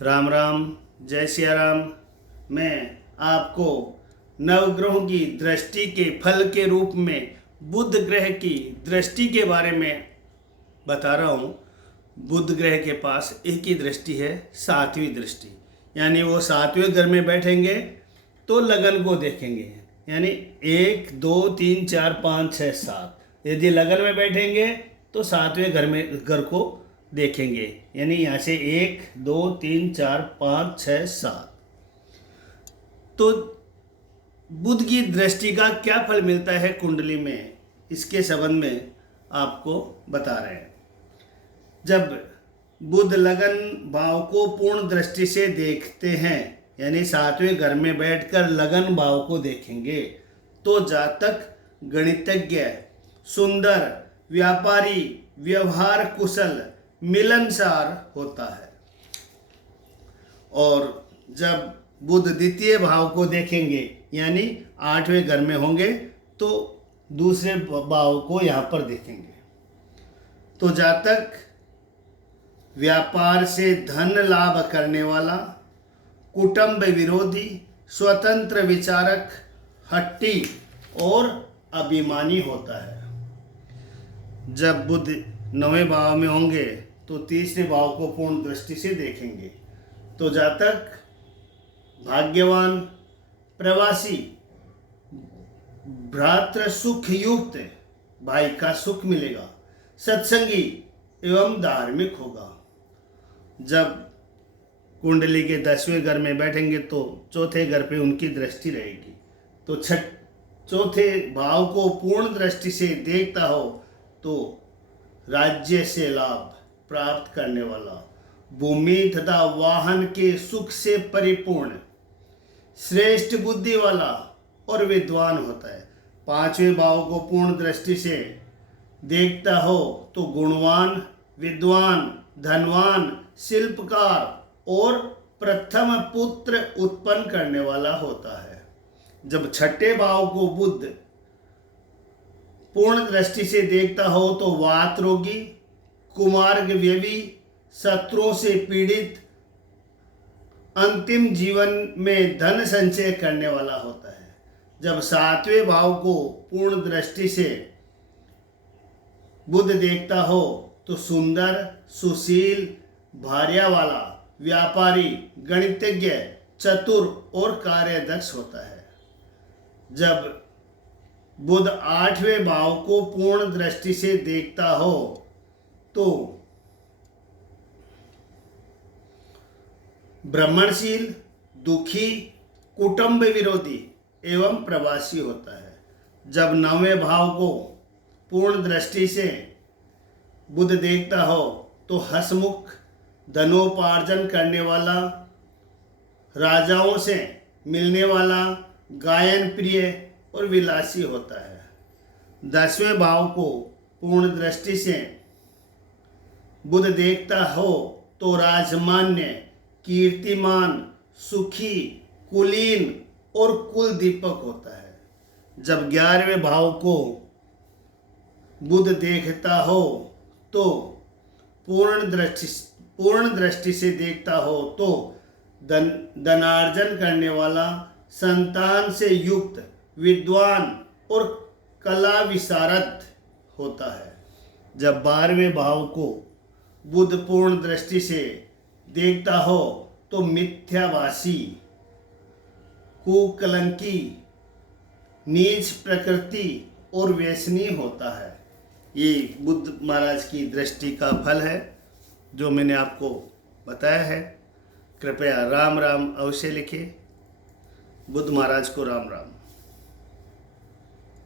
राम राम, जय सिया राम। मैं आपको नवग्रहों की दृष्टि के फल के रूप में बुध ग्रह की दृष्टि के बारे में बता रहा हूँ। बुध ग्रह के पास एक ही दृष्टि है, सातवीं दृष्टि। यानी वो सातवें घर में बैठेंगे तो लगन को देखेंगे। यानी 1 2 3 4 5 6 7, यदि लगन में बैठेंगे तो सातवें घर को देखेंगे। यानी यहाँ से 1 2 3 4 5 6 7। तो बुध की दृष्टि का क्या फल मिलता है कुंडली में, इसके संबंध में आपको बता रहे हैं। जब बुध लगन भाव को पूर्ण दृष्टि से देखते हैं, यानी सातवें घर में बैठकर लगन भाव को देखेंगे, तो जातक गणितज्ञ, सुंदर, व्यापारी, व्यवहार कुशल, मिलनसार होता है। और जब बुध द्वितीय भाव को देखेंगे, यानी आठवें घर में होंगे, तो दूसरे भाव को यहाँ पर देखेंगे, तो जातक व्यापार से धन लाभ करने वाला, कुटुंब विरोधी, स्वतंत्र विचारक, हट्टी और अभिमानी होता है। जब बुध 9वें भाव में होंगे तो तीसरे भाव को पूर्ण दृष्टि से देखेंगे, तो जातक भाग्यवान, प्रवासी, भ्रातृ सुख युक्त, भाई का सुख मिलेगा, सत्संगी एवं धार्मिक होगा। जब कुंडली के 10वें घर में बैठेंगे तो चौथे घर पे उनकी दृष्टि रहेगी, तो चौथे भाव को पूर्ण दृष्टि से देखता हो तो राज्य से लाभ प्राप्त करने वाला, भूमि तथा वाहन के सुख से परिपूर्ण, श्रेष्ठ बुद्धि वाला और विद्वान होता है। 5वें भाव को पूर्ण दृष्टि से देखता हो तो गुणवान, विद्वान, धनवान, शिल्पकार और प्रथम पुत्र उत्पन्न करने वाला होता है। जब 6ठे भाव को बुध पूर्ण दृष्टि से देखता हो तो वात रोगी, कुमार्ग व्यवी, शत्रुओं से पीड़ित, अंतिम जीवन में धन संचय करने वाला होता है। जब 7वें भाव को पूर्ण दृष्टि से बुध देखता हो तो सुंदर, सुशील, भार्या वाला, व्यापारी, गणितज्ञ, चतुर और कार्यदक्ष होता है। जब बुध 8वें भाव को पूर्ण दृष्टि से देखता हो तो ब्राह्मणशील, दुखी, कुटुंब विरोधी एवं प्रवासी होता है। जब 9वें भाव को पूर्ण दृष्टि से बुध देखता हो तो हंसमुख, धनोपार्जन करने वाला, राजाओं से मिलने वाला, गायन प्रिय और विलासी होता है। 10वें भाव को पूर्ण दृष्टि से बुध देखता हो तो राजमान्य, कीर्तिमान, सुखी, कुलीन और कुल दीपक होता है। जब 11वें भाव को बुध देखता हो तो पूर्ण दृष्टि से देखता हो तो धनार्जन करने वाला, संतान से युक्त, विद्वान और कला विशारद होता है। जब 12वें भाव को बुध पूर्ण दृष्टि से देखता हो तो मिथ्याभाषी, कुकलंकी, नीच प्रकृति और व्यसनी होता है। ये बुध महाराज की दृष्टि का फल है जो मैंने आपको बताया है। कृपया राम राम अवश्य लिखें। बुध महाराज को राम राम।